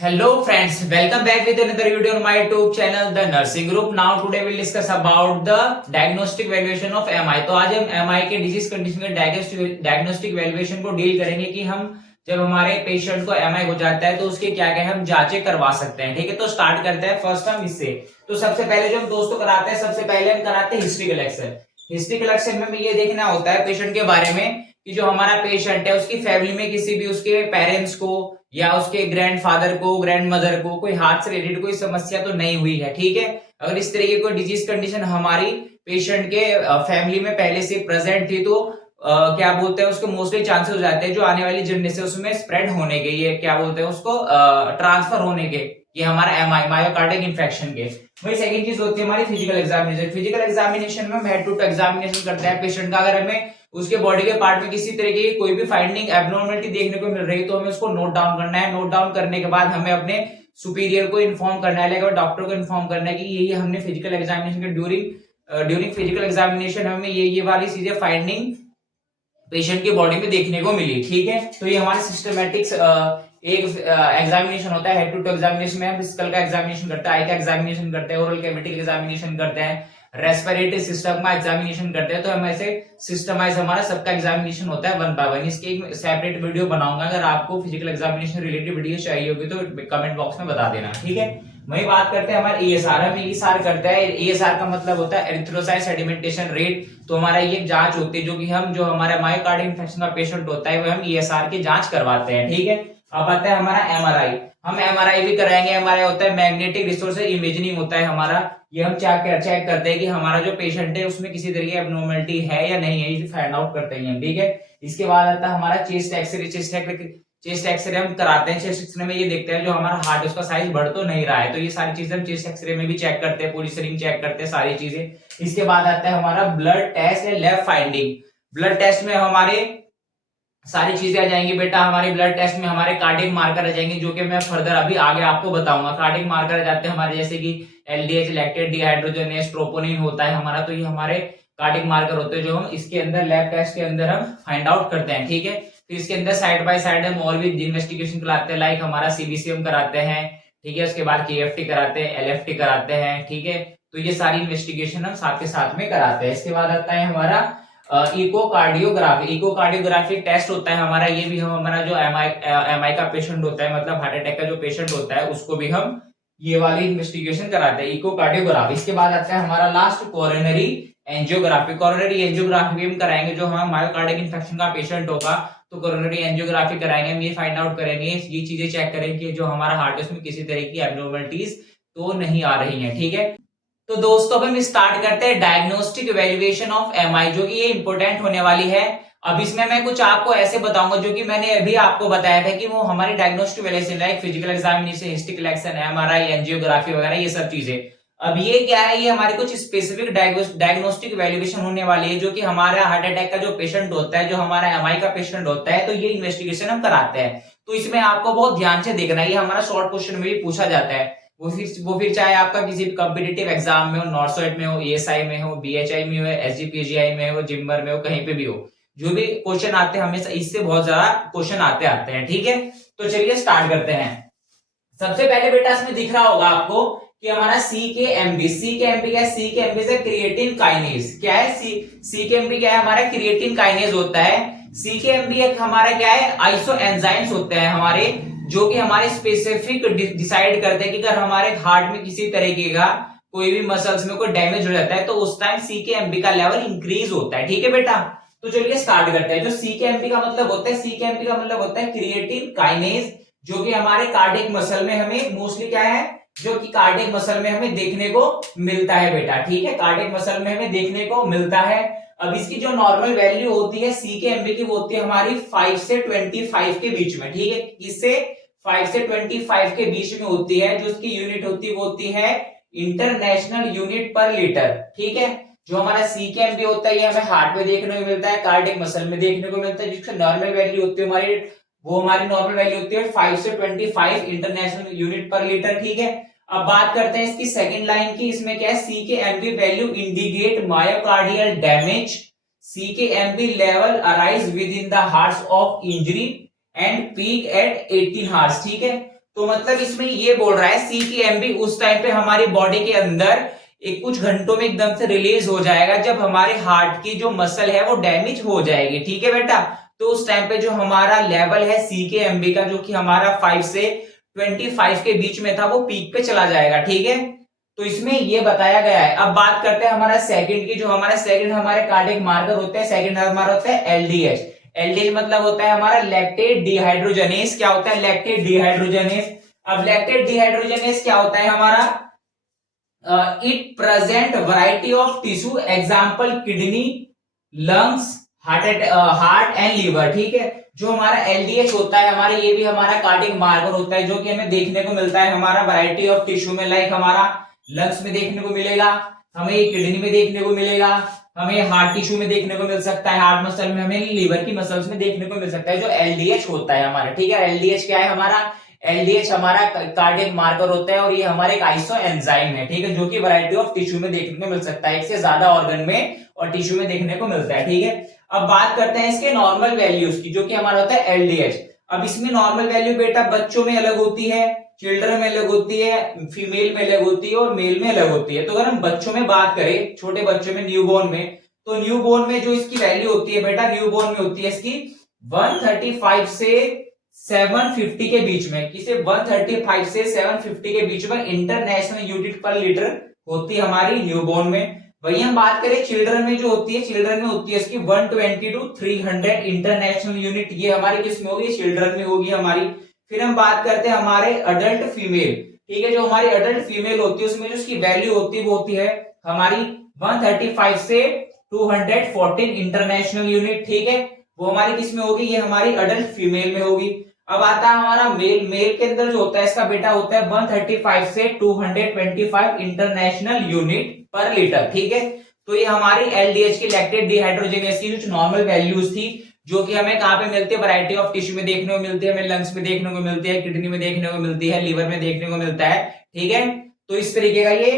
Hello friends, welcome back with another video on my YouTube channel The Nursing Group. Now today we'll discuss about the diagnostic valuation of MI. तो आज हम MI के disease condition के diagnostic valuation को deal करेंगे कि हम जब हमारे पेशेंट को MI हो जाता है तो उसके क्या क्या हम जांचें करवा सकते हैं। ठीक है, तो स्टार्ट करते हैं फर्स्ट हम इससे। तो सबसे पहले जो हम दोस्तों कराते हैं, सबसे पहले हम कराते हैं हिस्ट्री कलेक्शन। हिस्ट्री कलेक्शन में ये देखना होता है पेशेंट के बारे में कि जो हमारा पेशेंट है उसकी फैमिली में किसी भी उसके पेरेंट्स को या उसके ग्रैंडफादर को, ग्रैंड मदर को कोई हार्ट से रिलेटेड कोई समस्या तो नहीं हुई है। ठीक है, अगर इस तरीके कोई डिजीज कंडीशन हमारी पेशेंट के फैमिली में पहले से प्रेजेंट थी तो क्या बोलते हैं उसको मोस्टली चांसेस हो जाते हैं जो आने वाली जनरेशन उसमें स्प्रेड होने के, ये क्या बोलते हैं उसको ट्रांसफर होने के, ये हमारा एमआई मायोकार्डिक इन्फेक्शन के। वही सेकंड चीज होती है हमारी फिजिकल एग्जामिनेशन। फिजिकल एग्जामिनेशन में हम हेड टू हेड एग्जामिनेशन करते हैं पेशेंट का। अगर हमें उसके बॉडी के पार्ट में किसी तरीके की कोई भी फाइंडिंग एब्नॉर्मलिटी देखने को मिल रही तो हमें उसको नोट डाउन करना है। नोट डाउन करने के बाद हमें अपने सुपीरियर को इन्फॉर्म करना है, डॉक्टर को इन्फॉर्म करना है कि ये हमने फिजिकल एग्जामिनेशन के ड्यूरिंग फिजिकल एग्जामिनेशन हमें ये वाली चीजें फाइंडिंग पेशेंट की बॉडी में देखने को मिली। ठीक है, तो ये हमारे सिस्टमेटिक्स एक एग्जामिनेशन होता है। हेड टू एग्जामिनेशन में हम फिजिकल का एग्जामिनेशन करते हैं, आई का एग्जामिनेशन करते हैं, ओरल कैविटी का एग्जामिनेशन करते हैं, रेस्पिरेटरी सिस्टम का एग्जामिनेशन करते हैं। तो हम ऐसे सिस्टमाइज हमारा सबका एग्जामिनेशन होता है वन बाय वन। इसकी एक सेपरेट वीडियो बनाऊंगा, अगर आपको फिजिकल एग्जामिनेशन रिलेटेड वीडियो चाहिए होगी तो कमेंट बॉक्स में बता देना। ठीक है, वही बात करते हैं हमारे ईएसआर। हम ईएसआर करते हैं, ईएसआर का मतलब होता है एरिथ्रोसाइट सेडिमेंटेशन रेट। तो हमारा ये जांच होती है जो कि हम जो हमारा मायोकार्डियल इन्फेक्शन का पेशेंट होता है वो हम ईएसआर की जांच करवाते हैं। ठीक है, अब आता है हमारा एमआरआई। हम एमआरआई भी कराएंगे। एमआरआई होता है मैग्नेटिक रिसोर्स इमेजिंग होता है हमारा। ये हम चेक करते हैं कि हमारा जो पेशेंट है उसमें किसी तरह की एब्नॉर्मलिटी है या नहीं है, ये फाइंड आउट करते हैं। ठीक है, इसके बाद आता है हमारा चेस्ट एक्सरे। चेस्ट एक्सरे हम कराते हैं। चेस्ट एक्सरे में ये देखते हैं जो हमारा हार्ट है उसका साइज बढ़ तो नहीं रहा है, तो ये सारी चीजें हम चेस्ट एक्सरे में भी चेक करते हैं, पोजीशनिंग चेक करते हैं, सारी चीजें। इसके बाद आता है हमारा ब्लड टेस्ट या लैब फाइंडिंग। ब्लड टेस्ट में हमारे सारी चीजें आ जाएंगी बेटा। हमारे ब्लड टेस्ट में हमारे कार्डियक मार्कर आ जाएंगे जो कि मैं फर्दर अभी आगे आपको बताऊंगा। कार्डियक मार्कर आ जाते हैं हमारे जैसे कि एलडीएच, लैक्टेट डिहाइड्रोजनेस, ट्रोपोनिन होता है हमारा। तो ये हमारे कार्डियक मार्कर होते हैं जो हम इसके अंदर लैब टेस्ट के अंदर हम फाइंड आउट करते हैं। ठीक है, तो इसके अंदर साइड बाय साइड हम और भी इन्वेस्टिगेशन कराते हैं, लाइक हमारा सीबीसीएम कराते हैं। ठीक है, उसके बाद केएफटी कराते हैं, एलएफटी कराते हैं। ठीक है, तो ये सारी इन्वेस्टिगेशन हम साथ के साथ में कराते हैं। इसके बाद आता है हमारा इकोकार्डियोग्राफी। इकोकार्डियोग्राफी टेस्ट होता है हमारा। ये भी हम हमारा जो एमआई का पेशेंट होता है, मतलब हार्ट अटैक का जो पेशेंट होता है उसको भी हम ये वाली इन्वेस्टिगेशन कराते हैं, इकोकार्डियोग्राफी। इसके बाद आता है हमारा last coronary angiography. Coronary angiography भी हम कराएंगे। जो हमारा मायोकार्डिक इन्फेक्शन का पेशेंट होगा तो कोरोनरी एंजियोग्राफी कराएंगे। हम ये फाइंड आउट करेंगे, ये चीजें चेक करेंगे कि जो हमारा हार्ट है उसमें किसी तरह की एब्नॉर्मलिटीज तो नहीं आ रही है। ठीक है, तो दोस्तों अब हम स्टार्ट करते हैं डायग्नोस्टिक इवैल्यूएशन ऑफ एमआई, जो कि ये इंपॉर्टेंट होने वाली है। अब इसमें मैं कुछ आपको ऐसे बताऊंगा जो कि मैंने अभी आपको बताया था कि वो हमारी diagnostic evaluation like physical examination, history collection, MRI, angiography वगैरह ये सब चीजें। अब ये क्या है, ये हमारी कुछ स्पेसिफिक डायग्नोस्टिक इवैल्यूएशन होने वाली है जो कि हमारा हार्ट अटैक का जो पेशेंट होता है, जो हमारा एमआई का पेशेंट होता है, तो ये इन्वेस्टिगेशन हम कराते हैं। तो इसमें आपको बहुत ध्यान से देखना है, ये हमारा शॉर्ट क्वेश्चन में भी पूछा जाता है। वो फिर चाहे आपका किसी भी कॉम्पिटिटिव एग्जाम में हो, नॉर्सोएट में हो, ईएसआई में हो, बीएचआई में हो, एसजीपीजीआई में हो, जिम्बर में हो, कहीं पे भी हो, जो भी क्वेश्चन आते हैं हमेशा इससे बहुत ज्यादा क्वेश्चन आते हैं। ठीक है, तो चलिए स्टार्ट करते हैं। सबसे पहले बेटा इसमें दिख रहा होगा आपको कि हमारा सीकेएमबी। सीकेएमबी क्या है? सीकेएमबी से क्रिएटिन काइनेज। क्या है सीकेएमबी? क्या है हमारा? क्रिएटिन काइनेज होता है। सीकेएमबी एक हमारा क्या है? आइसो एंजाइम्स होते हैं हमारे, जो कि हमारे स्पेसिफिक डिसाइड करते हैं कि अगर हमारे हार्ट में किसी तरीके का कोई भी मसल्स में कोई डैमेज हो जाता है तो उस टाइम सीकेएमबी का लेवल इंक्रीज होता है। ठीक है बेटा, तो चलिए स्टार्ट करते हैं। जो सीकेएमबी का मतलब होता है, सीकेएमबी का मतलब होता है क्रिएटिन काइनेज, जो कि हमारे कार्डियक मसल में हमें मोस्टली क्या है, जो कि कार्डियक मसल में हमें देखने को मिलता है बेटा। ठीक है, कार्डियक मसल में हमें देखने को मिलता है। अब इसकी जो नॉर्मल वैल्यू होती है सीकेएमबी की, वो होती है हमारी 5 से 25 के बीच में। ठीक है, इससे 5 से 25 के बीच में होती है। जो उसकी यूनिट होती है वो होती है इंटरनेशनल यूनिट पर लीटर। ठीक है, जो हमारा सीकेएमबी होता है ये हमें हार्ट में देखने को मिलता है, कार्डियक मसल में देखने को मिलता है। जिसकी नॉर्मल वैल्यू होती है हमारी, वो हमारी नॉर्मल वैल्यू होती है 5 से 25 इंटरनेशनल यूनिट पर लीटर। ठीक है, अब बात करते हैं इसकी सेकंड लाइन की। इसमें क्या है? CKMB value indicate myocardial damage. CKMB level arise within the hours of injury and peak at 18 hours. ठीक है, तो मतलब इसमें ये बोल रहा है CKMB उस टाइम पे हमारी बॉडी के अंदर एक कुछ घंटों में एकदम से रिलीज हो जाएगा जब हमारे हार्ट की जो मसल है वो डैमेज हो जाएगी। ठीक है बेटा, तो उस टाइम पे जो हमारा लेवल है CKMB का, जो कि हमारा 5 से 25 के बीच में था, वो पीक पे चला जाएगा। ठीक है, तो इसमें ये बताया गया है। अब बात करते हैं हमारा सेकंड की, जो हमारा सेकंड हमारे कार्डियक मार्कर होते हैं। सेकंड हमारा होता है LDH। LDH मतलब होता है हमारा लैक्टेट डिहाइड्रोजनेस। क्या होता है? Lactate dehydrogenase. अब लैक्टेट डिहाइड्रोजनेस क्या होता है हमारा? It present variety of tissue, example kidney, lungs, heart and liver. ठीक है, जो हमारा LDH होता है हमारा, ये भी हमारा कार्डियक मार्कर होता है, जो कि हमें देखने को मिलता है हमारा वैरायटी ऑफ टिश्यू में। लाइक हमारा लंग्स में देखने को मिलेगा, हमें किडनी में देखने को मिलेगा, हमें हार्ट टिश्यू में देखने को मिल सकता है, हार्ट मसल में, हमें लीवर की मसल्स में देखने को मिल सकता है, जो LDH होता है हमारा। ठीक है, LDH क्या है हमारा? LDH हमारा कार्डियक मार्कर होता है और ये हमारे एक आइसो एंजाइम है। ठीक है, जो कि वैरायटी ऑफ टिश्यू में देखने को मिल सकता है, एक से ज्यादा ऑर्गन में और टिश्यू में देखने को मिलता है। ठीक है, अब बात करते हैं इसके नॉर्मल वैल्यूज की, जो कि हमारा होता है LDH। अब इसमें नॉर्मल वैल्यू बेटा बच्चों में अलग होती है, चिल्ड्रन में अलग होती है, फीमेल में अलग होती है और मेल में अलग होती है। तो अगर हम बच्चों में बात करें, छोटे बच्चों में, न्यूबॉर्न में, तो न्यूबॉर्न में जो इसकी वैल्यू होती है बेटा, न्यूबॉर्न में होती है इसकी 135 से 750 के बीच में। किसे? 135 से 750 के बीच में इंटरनेशनल यूनिट पर लीटर होती है हमारी न्यूबॉर्न में। वही हम बात करें चिल्ड्रन में, जो होती है चिल्ड्रन में होती है इसकी 120 टू 300 इंटरनेशनल यूनिट। ये हमारी किसमें होगी? चिल्ड्रन में होगी हमारी। फिर हम बात करते हैं हमारे अडल्ट फीमेल। ठीक है, जो हमारी अडल्ट फीमेल होती है उसमें जो उसकी वैल्यू होती है वो होती है हमारी 135 से 214 इंटरनेशनल यूनिट। ठीक है, वो हमारी किसमें होगी? ये हमारी अडल्ट फीमेल में होगी। अब आता है हमारा मेल। मेल के अंदर जो होता है इसका बेटा होता है 135 से 225 इंटरनेशनल यूनिट पर लीटर। ठीक है, तो ये हमारी LDH की लैक्टेट डिहाइड्रोजनेस की जो नॉर्मल वैल्यूज थी, जो कि हमें कहां पे मिलती है? वैरायटी ऑफ टिश्यू में देखने को मिलती है, हमें लंग्स में देखने को मिलती है, किडनी में देखने को मिलती है, लीवर में देखने को मिलता है। ठीक है, तो इस तरीके का ये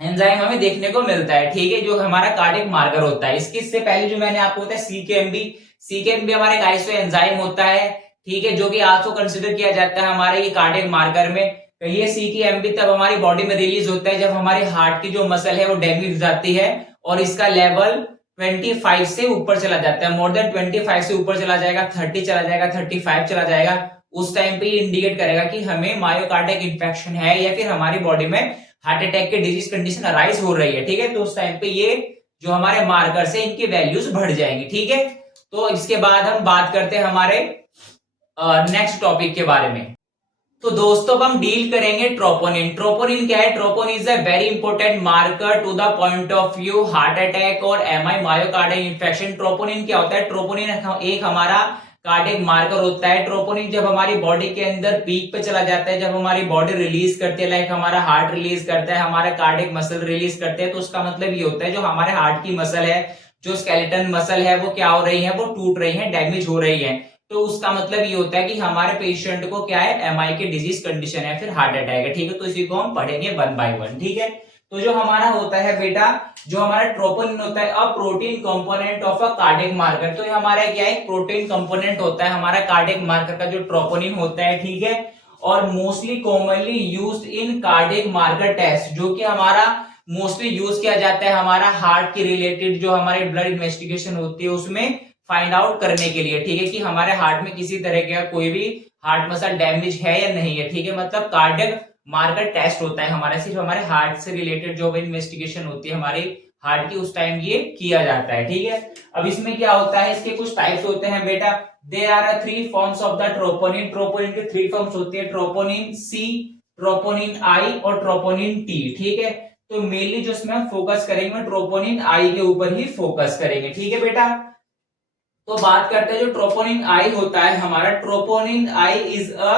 एंजाइम हमें देखने को मिलता है। ठीक है, जो हमारा कार्डियक मार्कर होता है। इससे पहले जो मैंने आपको बताया CKMB, CKMB हमारा एक आइसो एंजाइम होता है। ठीक है, जो कि आल्सो कंसिडर किया जाता है हमारे ये कार्डियक मार्कर में। ये CKMB तब हमारी बॉडी में रिलीज होता है जब हमारे हार्ट की जो मसल है वो डैमेज हो जाती है और इसका लेवल 25 से ऊपर चला जाता है। मोर देन 25 से ऊपर चला जाएगा, 30 चला जाएगा, 35 चला जाएगा। उस टाइम पे ये इंडिकेट करेगा कि हमें मायोकार्डिक इंफेक्शन है या फिर हमारी बॉडी में हार्ट अटैक की डिजीज कंडीशन अराइज हो रही है। ठीक है, तो उस टाइम पे ये जो हमारे मार्कर्स है इनकी वैल्यूज बढ़ जाएंगी। ठीक है, तो इसके बाद हम बात करते हैं हमारे नेक्स्ट टॉपिक के बारे में। तो दोस्तों अब हम डील करेंगे ट्रोपोनिन। ट्रोपोनिन क्या है? Troponin is a very important marker to the point of view heart attack और MI मायोकार्डिक इंफेक्शन। ट्रोपोनिन क्या होता है? ट्रोपोनिन एक हमारा कार्डियक मार्कर होता है। ट्रोपोनिन जब हमारी बॉडी के अंदर पीक पे चला जाता है, जब हमारी बॉडी रिलीज करती है, लाइक हमारा हार्ट रिलीज करता है, हमारा कार्डियक मसल रिलीज करते हैं, तो उसका मतलब ये होता है जो हमारे हार्ट की मसल है, जो स्केलेटन मसल है, वो क्या हो रही है? वो टूट रही है, डैमेज हो रही है। तो उसका मतलब ये होता है कि हमारे पेशेंट को क्या है? MI की डिजीज कंडीशन है, फिर हार्ट अटैक है। ठीक है, तो इसी को हम पढ़ेंगे वन बाय वन। ठीक है, तो जो हमारा होता है बेटा, जो हमारा ट्रोपोनिन होता है a protein component of a cardiac marker. तो ये हमारा क्या है? प्रोटीन कंपोनेंट होता है हमारा कार्डियक मार्कर का, जो ट्रोपोनिन होता है। ठीक है, और mostly commonly used in cardiac marker test, जो कि हमारा मोस्टली यूज किया जाता है हमारा हार्ट के रिलेटेड जो हमारी ब्लड इन्वेस्टिगेशन होती है उसमें फाइंड आउट करने के लिए। ठीक है, कि हमारे हार्ट में किसी तरह का कोई भी हार्ट मसल डैमेज है या नहीं है। ठीक है, मतलब कार्डियक मार्कर टेस्ट होता है हमारा, सिर्फ हमारे हार्ट से रिलेटेड जो इन्वेस्टिगेशन होती है हमारे हार्ट की, उस टाइम ये किया जाता है। ठीक है, अब इसमें क्या होता है? इसके कुछ टाइप्स होते हैं बेटा। There are 3 forms of the troponin. Troponin के 3 फॉर्म्स होती है, ट्रोपोनिन C, ट्रोपोनिन I और ट्रोपोनिन T। ठीक है, तो मेनली जो इसमें हम फोकस करेंगे ट्रोपोनिन I के ऊपर ही फोकस करेंगे। ठीक है बेटा, तो बात करते हैं जो ट्रोपोनिन I होता है हमारा। Troponin I is a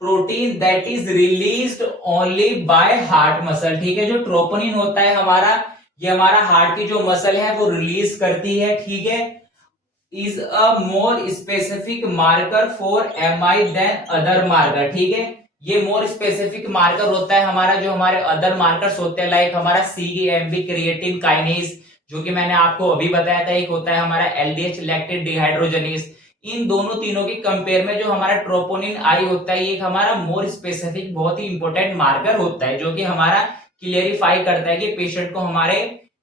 protein that is released only by heart muscle. ठीक है, जो ट्रोपोनिन होता है हमारा, ये हमारा हार्ट की जो मसल है वो रिलीज करती है। ठीक है, is a more specific marker for MI then other marker. ठीक है, ये मोर स्पेसिफिक मार्कर होता है हमारा, जो हमारे अदर मार्कर्स होते हैं, लाइक हमारा CKMB क्रिएटिन काइनेज, जो कि मैंने आपको अभी बताया था। एक होता है हमारा LDH लैक्टेट डिहाइड्रोजनेस, इन दोनों तीनों के कंपेयर में जो हमारा ट्रोपोनिन आई होता है, ये एक हमारा मोर स्पेसिफिक बहुत ही इंपॉर्टेंट मार्कर होता है, जो कि हमारा क्लियरिफाई करता है कि पेशेंट को हमारे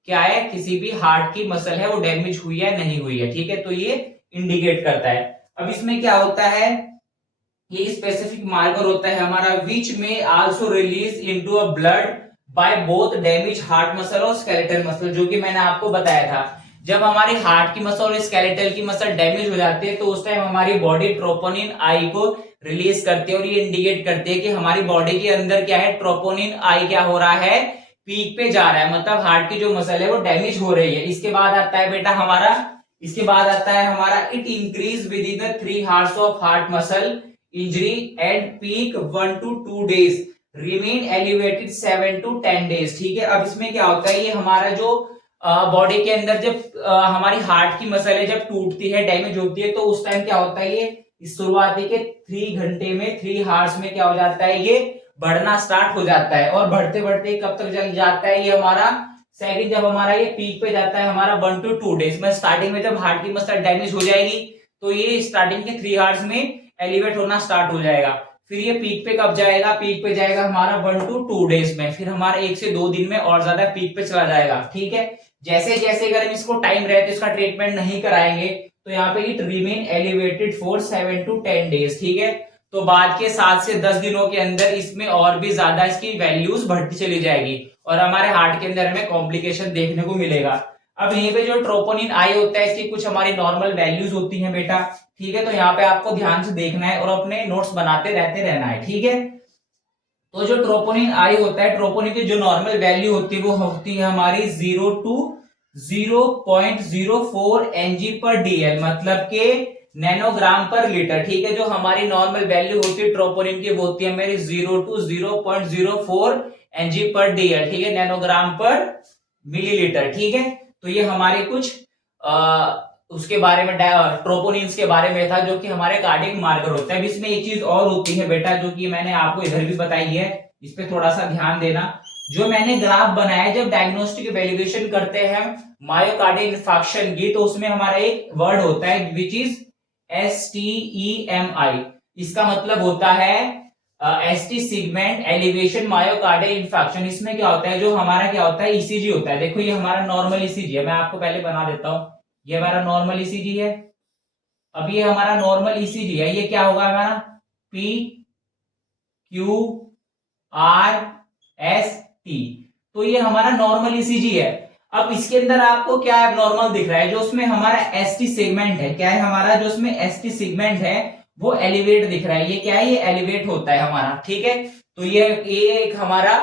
क्या है, किसी भी हार्ट की मसल है वो डैमेज हुई है नहीं हुई है, ठीक है। तो ये इंडिकेट करता है। अब इसमें क्या होता है, ये स्पेसिफिक मार्कर होता है हमारा विच में also release into a blood by both damage heart muscle और स्केलेटल मसल, जो कि मैंने आपको बताया था। जब हमारी हार्ट की मसल और स्केलेटल की मसल डैमेज हो जाती है तो उस टाइम हमारी बॉडी ट्रोपोनिन आई को रिलीज करती है, और ये इंडिकेट करती है कि हमारी बॉडी के अंदर क्या है, ट्रोपोनिन आई क्या हो रहा है, पीक पे जा रहा है, मतलब हार्ट की जो मसल है वो डैमेज हो रही है। इसके बाद आता है बेटा हमारा, इसके बाद आता है हमारा it increase with in the 3 hours of heart muscle injury and peak 1 to 2 days, remain elevated 7 to 10 days, ठीक है। अब इसमें क्या होता है, ये हमारा जो बॉडी के अंदर जब हमारी हार्ट की मसल है जब टूटती है, डैमेज होती है, तो उस टाइम क्या होता है, ये शुरुआती के 3 घंटे में 3 आवर्स में क्या हो जाता है, ये बढ़ना स्टार्ट हो जाता है। और बढ़ते बढ़ते कब तक चल जाता है, ये हमारा सेकंड जब हमारा ये पीक पे जाता है हमारा 1 to 2 days में। स्टार्टिंग में जब हार्ट की मसल डैमेज हो जाएगी तो ये स्टार्टिंग के 3 आवर्स में एलिवेट होना स्टार्ट हो जाएगा। फिर ये पीक पे कब जाएगा, पीक पे जाएगा हमारा 1 to 2 days में, फिर हमारा 1 से 2 दिन में और ज्यादा पीक पे चला जाएगा, ठीक है। जैसे जैसे अगर हम इसको टाइम रहते इसका ट्रीटमेंट नहीं कराएंगे तो यहाँ पे it remain elevated for 7 to 10 days, ठीक है। तो बाद के 7 से 10 दिनों के अंदर इसमें और भी ज्यादा इसकी वैल्यूज बढ़ती चली जाएगी और हमारे हार्ट के अंदर हमें कॉम्प्लिकेशन देखने को मिलेगा। अब यहीं पे जो ट्रोपोनिन आई होता है इसकी कुछ हमारी नॉर्मल वैल्यूज होती हैं बेटा, ठीक है। तो यहाँ पे आपको ध्यान से देखना है और अपने नोट्स बनाते रहते रहना है, ठीक है। तो जो ट्रोपोनिन आई होता है, ट्रोपोनिन की जो नॉर्मल वैल्यू होती है वो होती है हमारी 0 to 0.04 Ng/dl, मतलब के नैनोग्राम पर लीटर, ठीक है। जो हमारी नॉर्मल वैल्यू होती है ट्रोपोनिन की वो होती है मेरी 0 to 0.04 Ng/dl, ठीक है, नैनोग्राम पर मिलीलीटर, ठीक है। तो ये हमारे कुछ उसके बारे में ट्रोपोनिन्स के बारे में था जो कि हमारे कार्डियक मार्कर होता है। इसमें एक चीज और होती है बेटा जो कि मैंने आपको इधर भी बताई है, इस पे थोड़ा सा ध्यान देना। जो मैंने ग्राफ बनाया जब डायग्नोस्टिक वैल्यूएशन करते हैं मायोकार्डियल इन्फार्क्शन की, तो उसमें हमारा एक वर्ड होता है विच इज STEMI। इसका मतलब होता है ST segment elevation myocardial infarction. इसमें क्या होता है, जो हमारा क्या होता है ECG होता है। देखो ये हमारा नॉर्मल ECG है, मैं आपको पहले बना देता हूं। ये हमारा नॉर्मल ECG है। अब ये हमारा नॉर्मल ECG है, ये क्या होगा हमारा PQRST। तो ये हमारा नॉर्मल ECG है। अब इसके अंदर आपको क्या है नॉर्मल दिख रहा है, जो उसमें हमारा ST सेगमेंट है, क्या है हमारा जो उसमें ST सेगमेंट है वो एलिवेट दिख रहा है। ये क्या है, ये एलिवेट होता है हमारा, ठीक है। तो ये एक हमारा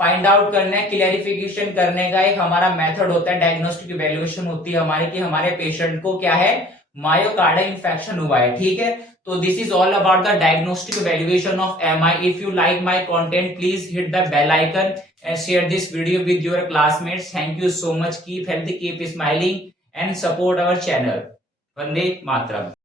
फाइंड आउट करने, क्लियरिफिकेशन करने का एक हमारा मेथड होता है, डायग्नोस्टिक इवैल्यूएशन होती है हमारी कि हमारे पेशेंट को क्या है, मायोकार्डियल इन्फेक्शन हुआ है, ठीक है। तो this is all about the diagnostic evaluation of MI। If you like my content please hit the bell icon and share this video with your classmates. Thank you so much. Keep healthy, keep smiling and support our channel. Vande Mataram.